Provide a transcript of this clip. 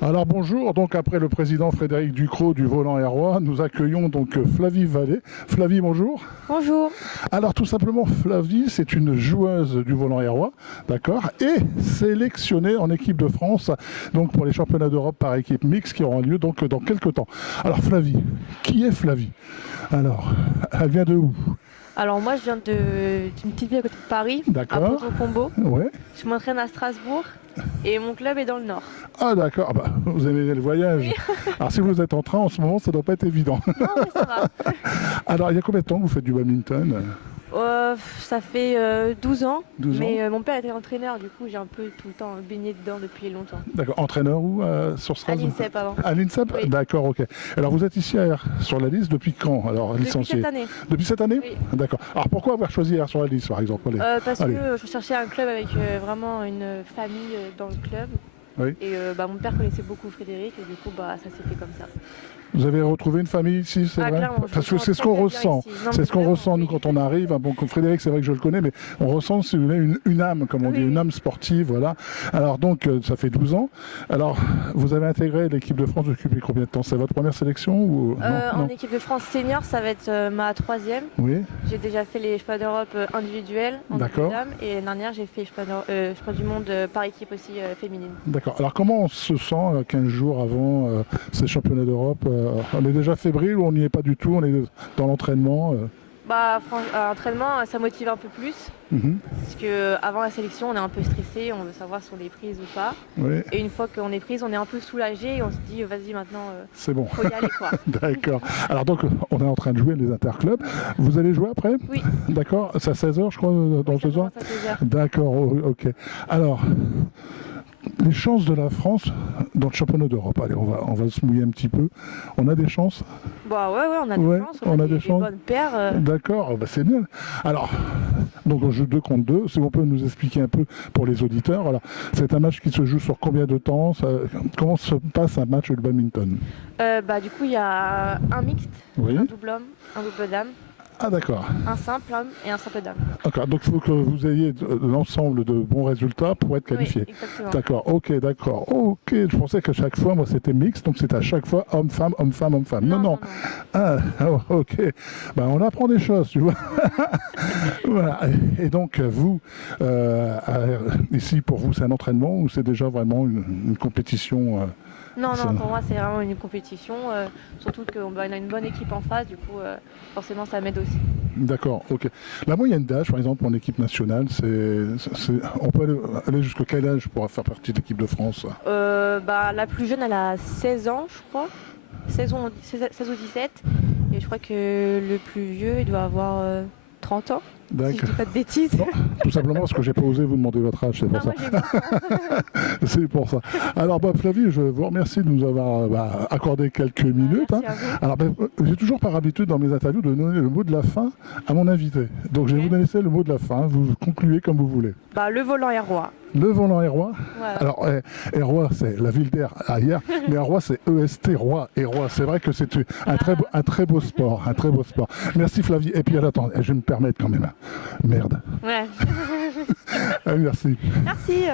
Alors bonjour, donc après le président Frédéric Ducrot du Volant Aérois, nous accueillons donc Flavie Vallée. Flavie, bonjour. Bonjour. Alors tout simplement, Flavie, c'est une joueuse du Volant Aérois, d'accord, et sélectionnée en équipe de France, donc pour les championnats d'Europe par équipe mixte qui auront lieu donc dans quelques temps. Alors Flavie, qui est Flavie? Alors, elle vient de où? Alors moi je viens d'une petite ville à côté de Paris, à D'accord. Ponto-Combo. Ouais. Je m'entraîne à Strasbourg et mon club est dans le nord. Ah d'accord, ah bah, vous aimez le voyage. Alors si vous êtes en train en ce moment, ça doit pas être évident. Non mais ça va. Alors il y a combien de temps que vous faites du badminton? Ça fait 12 ans, 12 ans. mais mon père était entraîneur, du coup j'ai un peu tout le temps baigné dedans depuis longtemps. D'accord. Entraîneur où sur À Strasbourg? l'INSEP avant. À l'INSEP. Oui. D'accord, ok. Alors vous êtes ici sur la liste depuis quand? Alors Depuis licencié. cette année. Depuis cette année? Oui. D'accord. Alors pourquoi avoir choisi R sur la liste par exemple? Allez. Parce Allez. que je cherchais un club avec vraiment une famille dans le club. Oui. Et mon père connaissait beaucoup Frédéric et du coup ça s'est fait comme ça. Vous avez retrouvé une famille ici, c'est vrai? Clairement, je me Parce que sens c'est ce très, qu'on très bien ressent. ici. Non, C'est mais ce qu'on vraiment, ressent nous oui. quand on arrive. Bon, comme Frédéric, c'est vrai que je le connais, mais on ressent si vous voulez, une âme, comme on dit, Oui, une oui. âme sportive, voilà. Alors donc, ça fait 12 ans. Alors, vous avez intégré l'équipe de France depuis combien de temps? C'est votre première sélection ou non? En équipe de France senior, ça va être ma troisième. Oui. J'ai déjà fait les championnats d'Europe individuels en D'accord. dames et l'année dernière j'ai fait championnat du monde par équipe aussi féminine. D'accord. Alors comment on se sent 15 jours avant ces championnats d'Europe? On est déjà fébrile ou on n'y est pas du tout? On est dans l'entraînement Entraînement, ça motive un peu plus Mhm. parce que avant la sélection, on est un peu stressé, on veut savoir si on est prise ou pas. Oui, Et une fois qu'on est prise, on est un peu soulagé et on se dit vas-y maintenant, c'est bon. faut y aller quoi. D'accord. Alors donc on est en train de jouer les interclubs. Vous allez jouer après? Oui. D'accord. C'est à 16h je crois, dans Oui, ça 2 heures? commence à 16 heures. D'accord, ok. Alors, les chances de la France dans le championnat d'Europe. Allez, on va se mouiller un petit peu. On a des chances? Bah ouais, on a des Ouais, chances, on a des des chances. bonnes paires. D'accord, bah c'est bien. Alors, donc on joue 2 contre 2. Si on peut nous expliquer un peu pour les auditeurs. Alors, c'est un match qui se joue sur combien de temps? Comment se passe un match de badminton? Du coup, il y a un mixte, Oui. un double homme, un double dame, Ah d'accord. un simple homme et un simple dame. D'accord. Donc il faut que vous ayez l'ensemble de bons résultats pour être qualifié. Oui, exactement. D'accord, d'accord. Ok, je pensais que chaque fois, moi, c'était mixte, donc c'était à chaque fois homme-femme, homme-femme, homme-femme. Non. Ah, ok. Ben, on apprend des choses, tu vois. Voilà. Et donc, vous, ici, pour vous, c'est un entraînement ou c'est déjà vraiment une compétition Non, ça- pour moi, c'est vraiment une compétition. Surtout qu'on a une bonne équipe en face, du coup, forcément, ça m'aide aussi. D'accord, ok. La moyenne d'âge, par exemple, en équipe nationale, on peut aller jusqu'à quel âge pour faire partie de l'équipe de France? La plus jeune, elle a 16 ans, je crois. 16 ou 17. Et je crois que le plus vieux, il doit avoir 30 ans, si je D'accord. dis pas de bêtises. Non, tout simplement parce que j'ai pas osé vous demander votre âge, c'est pour Ah, ça. moi, j'ai 20 ans. C'est pour ça. Alors, Flavie, je vous remercie de nous avoir accordé quelques minutes. Merci à vous. Alors, j'ai toujours par habitude dans mes interviews de donner le mot de la fin à mon invité. Donc, je vais Ok. vous laisser le mot de la fin. Vous concluez comme vous voulez. Le volant est roi. Le Volant Aérois. Voilà. Alors, Aérois, c'est la ville d'air ailleurs, mais Aérois, c'est EST, roi et roi. C'est vrai que c'est un très beau sport, un très beau sport. Merci Flavie. Et puis, attends, je vais me permettre quand même. Merde. Ouais. Merci. Merci.